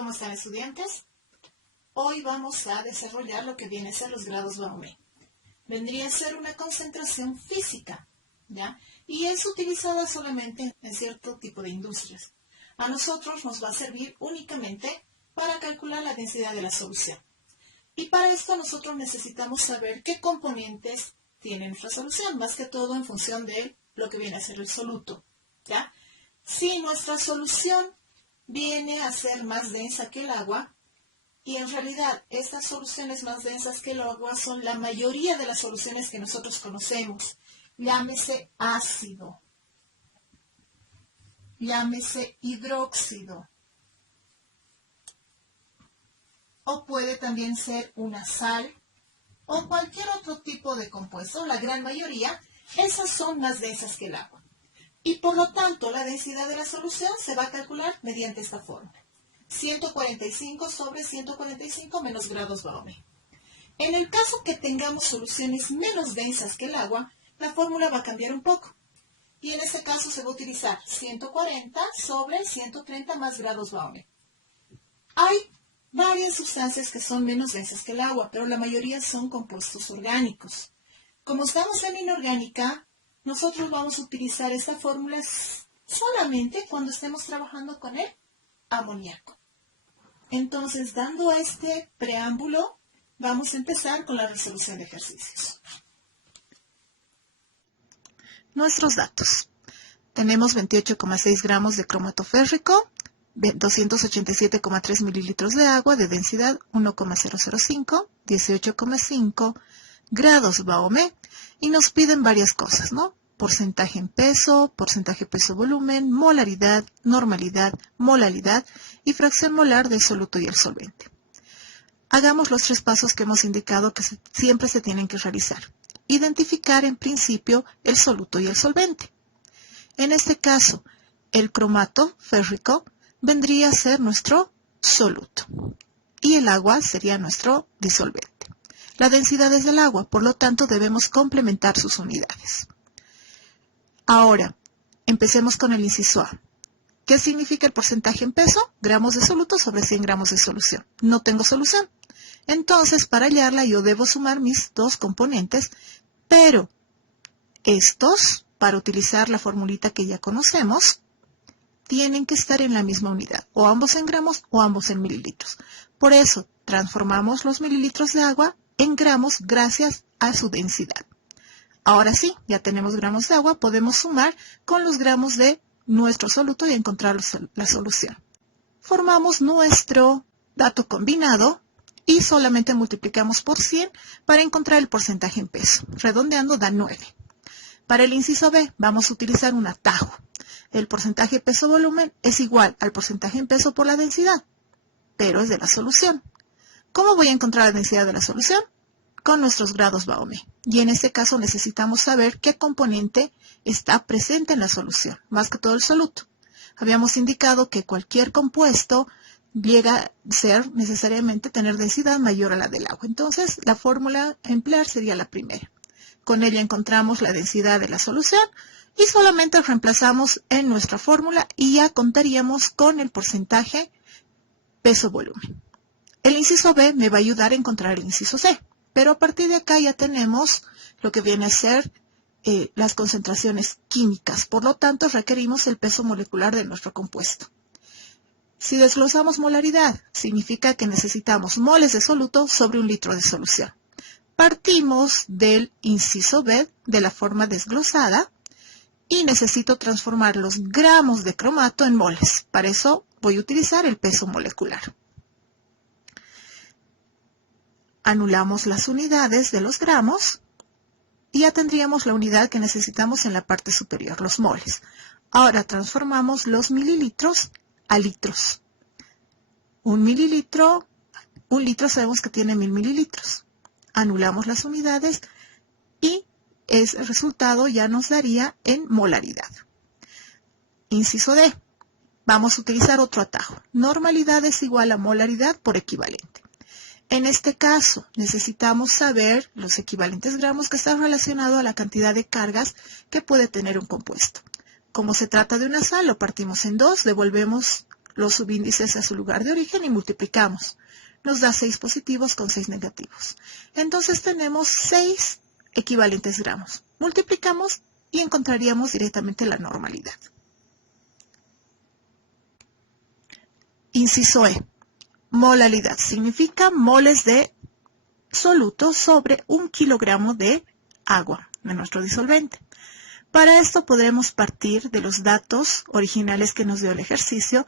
¿Cómo están, estudiantes? Hoy vamos a desarrollar lo que viene a ser los grados Baumé. Vendría a ser una concentración física, ¿ya? Y es utilizada solamente en cierto tipo de industrias. A nosotros nos va a servir únicamente para calcular la densidad de la solución. Y para esto nosotros necesitamos saber qué componentes tiene nuestra solución, más que todo en función de lo que viene a ser el soluto, ¿ya? Si nuestra solución viene a ser más densa que el agua, y en realidad estas soluciones más densas que el agua son la mayoría de las soluciones que nosotros conocemos, llámese ácido, llámese hidróxido, o puede también ser una sal, o cualquier otro tipo de compuesto, la gran mayoría, esas son más densas que el agua. Y por lo tanto, la densidad de la solución se va a calcular mediante esta fórmula. 145 sobre 145 menos grados Baumé. En el caso que tengamos soluciones menos densas que el agua, la fórmula va a cambiar un poco. Y en este caso se va a utilizar 140 sobre 130 más grados Baumé. Hay varias sustancias que son menos densas que el agua, pero la mayoría son compuestos orgánicos. Como estamos en inorgánica, nosotros vamos a utilizar esta fórmula solamente cuando estemos trabajando con el amoníaco. Entonces, dando este preámbulo, vamos a empezar con la resolución de ejercicios. Nuestros datos. Tenemos 28,6 gramos de cromato férrico, 287,3 mililitros de agua de densidad 1,005, 18,5 grados Baumé, y nos piden varias cosas, ¿no? Porcentaje en peso, porcentaje peso-volumen, molaridad, normalidad, molalidad y fracción molar del soluto y el solvente. Hagamos los 3 pasos que hemos indicado que siempre se tienen que realizar. Identificar en principio el soluto y el solvente. En este caso, el cromato férrico vendría a ser nuestro soluto y el agua sería nuestro disolvente. La densidad es del agua, por lo tanto debemos complementar sus unidades. Ahora, empecemos con el inciso A. ¿Qué significa el porcentaje en peso? Gramos de soluto sobre 100 gramos de solución. No tengo solución. Entonces, para hallarla yo debo sumar mis dos componentes, pero estos, para utilizar la formulita que ya conocemos, tienen que estar en la misma unidad, o ambos en gramos o ambos en mililitros. Por eso, transformamos los mililitros de agua en gramos gracias a su densidad. Ahora sí, ya tenemos gramos de agua, podemos sumar con los gramos de nuestro soluto y encontrar la solución. Formamos nuestro dato combinado y solamente multiplicamos por 100 para encontrar el porcentaje en peso. Redondeando da 9. Para el inciso B vamos a utilizar un atajo. El porcentaje peso-volumen es igual al porcentaje en peso por la densidad, pero es de la solución. ¿Cómo voy a encontrar la densidad de la solución? Con nuestros grados Baumé. Y en este caso necesitamos saber qué componente está presente en la solución, más que todo el soluto. Habíamos indicado que cualquier compuesto llega a ser necesariamente tener densidad mayor a la del agua. Entonces, la fórmula a emplear sería la primera. Con ella encontramos la densidad de la solución y solamente reemplazamos en nuestra fórmula y ya contaríamos con el porcentaje peso-volumen. El inciso B me va a ayudar a encontrar el inciso C, pero a partir de acá ya tenemos lo que viene a ser las concentraciones químicas. Por lo tanto, requerimos el peso molecular de nuestro compuesto. Si desglosamos molaridad, significa que necesitamos moles de soluto sobre 1 litro de solución. Partimos del inciso B de la forma desglosada y necesito transformar los gramos de cromato en moles. Para eso voy a utilizar el peso molecular. Anulamos las unidades de los gramos y ya tendríamos la unidad que necesitamos en la parte superior, los moles. Ahora transformamos los mililitros a litros. Un litro sabemos que tiene 1000 mililitros. Anulamos las unidades y ese resultado ya nos daría en molaridad. Inciso D. Vamos a utilizar otro atajo. Normalidad es igual a molaridad por equivalente. En este caso, necesitamos saber los equivalentes gramos que están relacionados a la cantidad de cargas que puede tener un compuesto. Como se trata de una sal, lo partimos en 2, devolvemos los subíndices a su lugar de origen y multiplicamos. Nos da 6 positivos con 6 negativos. Entonces tenemos 6 equivalentes gramos. Multiplicamos y encontraríamos directamente la normalidad. Inciso E. Molalidad. Significa moles de soluto sobre 1 kilogramo de agua de nuestro disolvente. Para esto podremos partir de los datos originales que nos dio el ejercicio,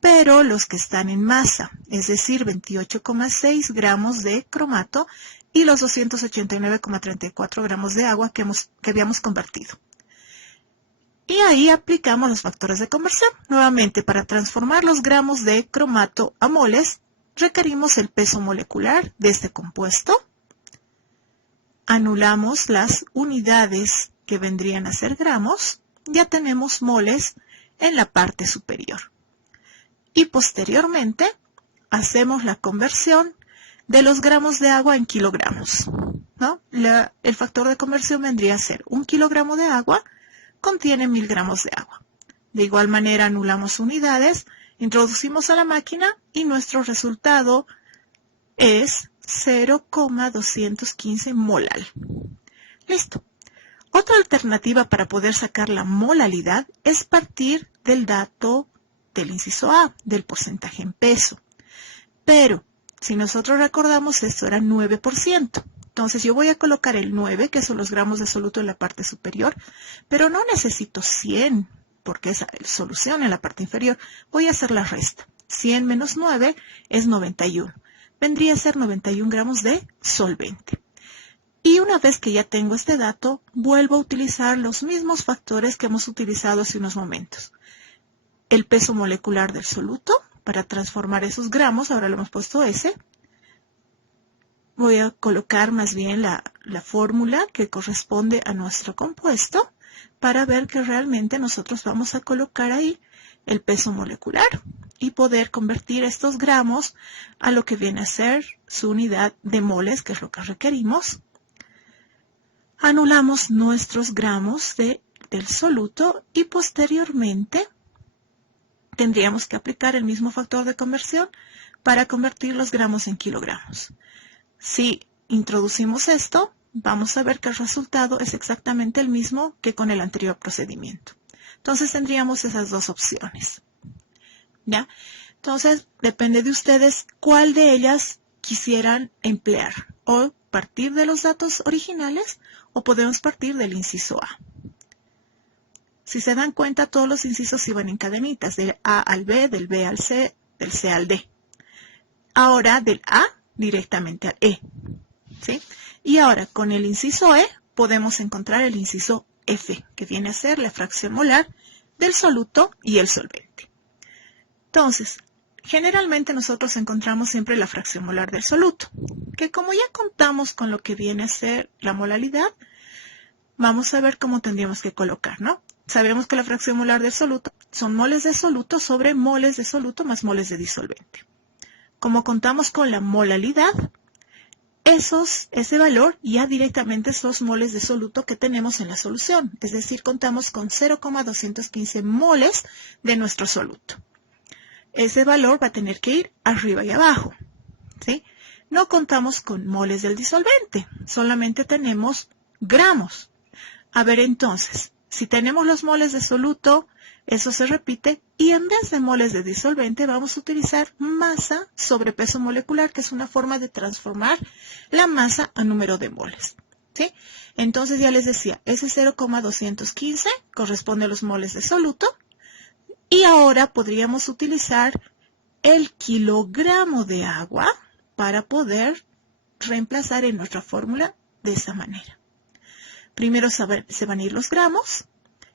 pero los que están en masa, es decir, 28,6 gramos de cromato y los 289,34 gramos de agua que habíamos convertido. Y ahí aplicamos los factores de conversión. Nuevamente, para transformar los gramos de cromato a moles, requerimos el peso molecular de este compuesto. Anulamos las unidades que vendrían a ser gramos. Ya tenemos moles en la parte superior. Y posteriormente, hacemos la conversión de los gramos de agua en kilogramos, ¿no? El factor de conversión vendría a ser 1 kilogramo de agua contiene 1000 gramos de agua. De igual manera anulamos unidades, introducimos a la máquina y nuestro resultado es 0,215 molal. Listo. Otra alternativa para poder sacar la molalidad es partir del dato del inciso A, del porcentaje en peso. Pero, si nosotros recordamos, esto era 9%. Entonces yo voy a colocar el 9, que son los gramos de soluto en la parte superior, pero no necesito 100, porque es solución en la parte inferior. Voy a hacer la resta. 100 menos 9 es 91. Vendría a ser 91 gramos de solvente. Y una vez que ya tengo este dato, vuelvo a utilizar los mismos factores que hemos utilizado hace unos momentos. El peso molecular del soluto, para transformar esos gramos, ahora lo hemos puesto S. Voy a colocar más bien la fórmula que corresponde a nuestro compuesto para ver que realmente nosotros vamos a colocar ahí el peso molecular y poder convertir estos gramos a lo que viene a ser su unidad de moles, que es lo que requerimos. Anulamos nuestros gramos del soluto y posteriormente tendríamos que aplicar el mismo factor de conversión para convertir los gramos en kilogramos. Si introducimos esto, vamos a ver que el resultado es exactamente el mismo que con el anterior procedimiento. Entonces tendríamos esas dos opciones. ¿Ya? Entonces depende de ustedes cuál de ellas quisieran emplear. O partir de los datos originales o podemos partir del inciso A. Si se dan cuenta, todos los incisos iban en cadenitas, del A al B, del B al C, del C al D. Ahora del A directamente al E. ¿Sí? Y ahora con el inciso E podemos encontrar el inciso F, que viene a ser la fracción molar del soluto y el solvente. Entonces, generalmente nosotros encontramos siempre la fracción molar del soluto, que como ya contamos con lo que viene a ser la molalidad, vamos a ver cómo tendríamos que colocar, ¿no? Sabemos que la fracción molar del soluto son moles de soluto sobre moles de soluto más moles de disolvente. Como contamos con la molalidad, ese valor ya directamente son los moles de soluto que tenemos en la solución. Es decir, contamos con 0,215 moles de nuestro soluto. Ese valor va a tener que ir arriba y abajo, ¿sí? No contamos con moles del disolvente, solamente tenemos gramos. A ver entonces, si tenemos los moles de soluto, eso se repite, y en vez de moles de disolvente vamos a utilizar masa sobre peso molecular, que es una forma de transformar la masa a número de moles, ¿sí? Entonces ya les decía, ese 0,215 corresponde a los moles de soluto, y ahora podríamos utilizar el kilogramo de agua para poder reemplazar en nuestra fórmula de esa manera. Primero se van a ir los gramos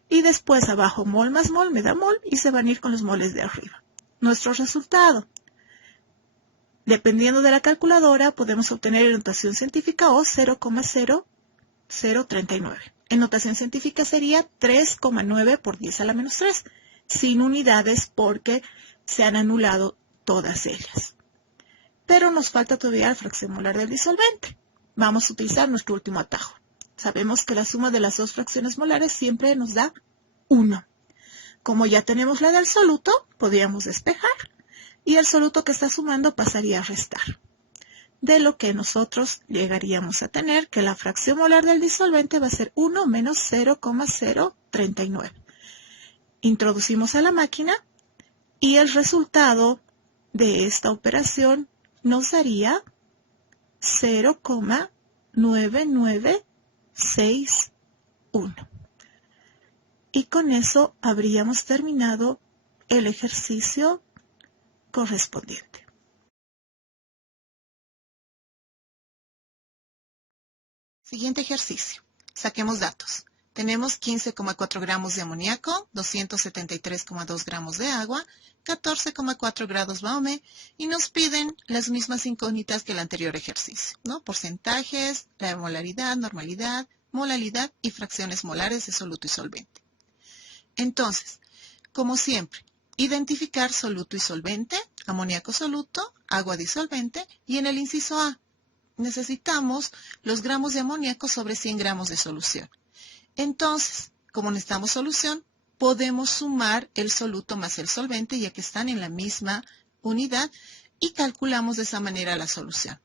y después abajo mol más mol me da mol y se van a ir con los moles de arriba. Nuestro resultado, dependiendo de la calculadora, podemos obtener en notación científica o 0,0039. En notación científica sería 3,9 por 10 a la menos 3. Sin unidades porque se han anulado todas ellas. Pero nos falta todavía la fracción molar del disolvente. Vamos a utilizar nuestro último atajo. Sabemos que la suma de las dos fracciones molares siempre nos da 1. Como ya tenemos la del soluto, podríamos despejar y el soluto que está sumando pasaría a restar. De lo que nosotros llegaríamos a tener que la fracción molar del disolvente va a ser 1 menos 0,039. Introducimos a la máquina y el resultado de esta operación nos daría 0,9961. Y con eso habríamos terminado el ejercicio correspondiente. Siguiente ejercicio. Saquemos datos. Tenemos 15,4 gramos de amoníaco, 273,2 gramos de agua, 14,4 grados Baumé y nos piden las mismas incógnitas que el anterior ejercicio, ¿no? Porcentajes, la molaridad, normalidad, molalidad y fracciones molares de soluto y solvente. Entonces, como siempre, identificar soluto y solvente, amoníaco soluto, agua disolvente y en el inciso A necesitamos los gramos de amoníaco sobre 100 gramos de solución. Entonces, como necesitamos solución, podemos sumar el soluto más el solvente ya que están en la misma unidad y calculamos de esa manera la solución.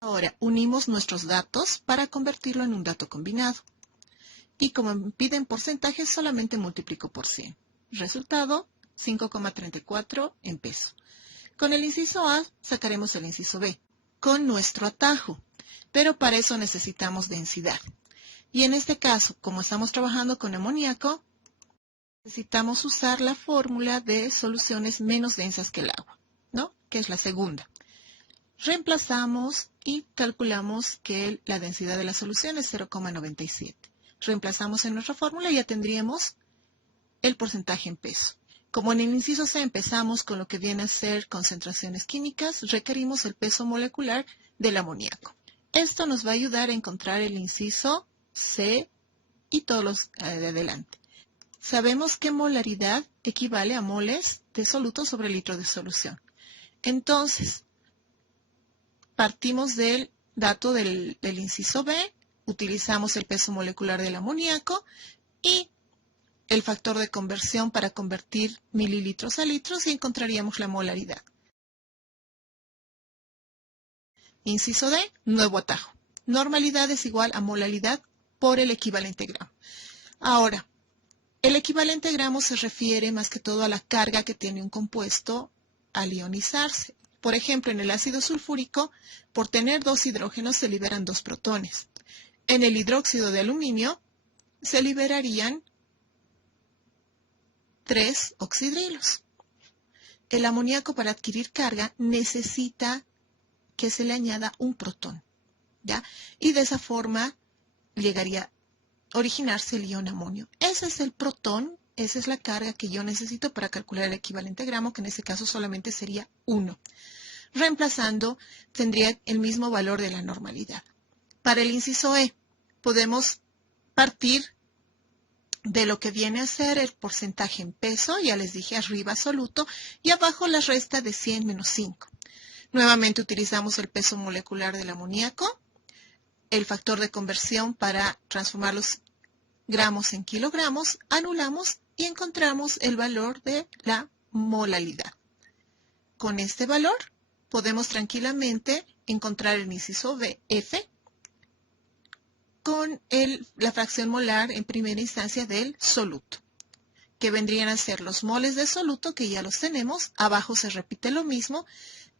Ahora, unimos nuestros datos para convertirlo en un dato combinado. Y como me piden porcentajes, solamente multiplico por 100. Resultado, 5,34 en peso. Con el inciso A sacaremos el inciso B, con nuestro atajo, pero para eso necesitamos densidad. Y en este caso, como estamos trabajando con amoníaco, necesitamos usar la fórmula de soluciones menos densas que el agua, ¿no? Que es la segunda. Reemplazamos y calculamos que la densidad de la solución es 0,97. Reemplazamos en nuestra fórmula y ya tendríamos el porcentaje en peso. Como en el inciso C empezamos con lo que viene a ser concentraciones químicas, requerimos el peso molecular del amoníaco. Esto nos va a ayudar a encontrar el inciso C y todos los de adelante. Sabemos que molaridad equivale a moles de soluto sobre litro de solución. Entonces, partimos del dato del inciso B, utilizamos el peso molecular del amoníaco y el factor de conversión para convertir mililitros a litros y encontraríamos la molaridad. Inciso D, nuevo atajo. Normalidad es igual a molalidad por el equivalente gramo. Ahora, el equivalente gramo se refiere más que todo a la carga que tiene un compuesto al ionizarse. Por ejemplo, en el ácido sulfúrico, por tener 2 hidrógenos se liberan 2 protones. En el hidróxido de aluminio se liberarían 3 oxidrilos. El amoníaco para adquirir carga necesita que se le añada un protón, ¿ya? Y de esa forma llegaría a originarse el ion amonio. Ese es el protón, esa es la carga que yo necesito para calcular el equivalente gramo, que en este caso solamente sería 1. Reemplazando, tendría el mismo valor de la normalidad. Para el inciso E, podemos partir de lo que viene a ser el porcentaje en peso, ya les dije arriba soluto, y abajo la resta de 100 menos 5. Nuevamente utilizamos el peso molecular del amoníaco, el factor de conversión para transformar los gramos en kilogramos, anulamos y encontramos el valor de la molalidad. Con este valor podemos tranquilamente encontrar el inciso F con la fracción molar en primera instancia del soluto, que vendrían a ser los moles de soluto, que ya los tenemos. Abajo se repite lo mismo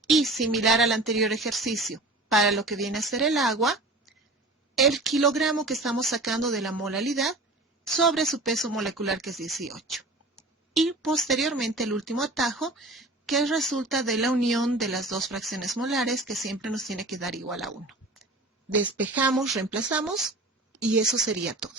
y similar al anterior ejercicio, para lo que viene a ser el agua, el kilogramo que estamos sacando de la molalidad sobre su peso molecular, que es 18. Y posteriormente el último atajo, que resulta de la unión de las dos fracciones molares, que siempre nos tiene que dar igual a 1. Despejamos, reemplazamos y eso sería todo.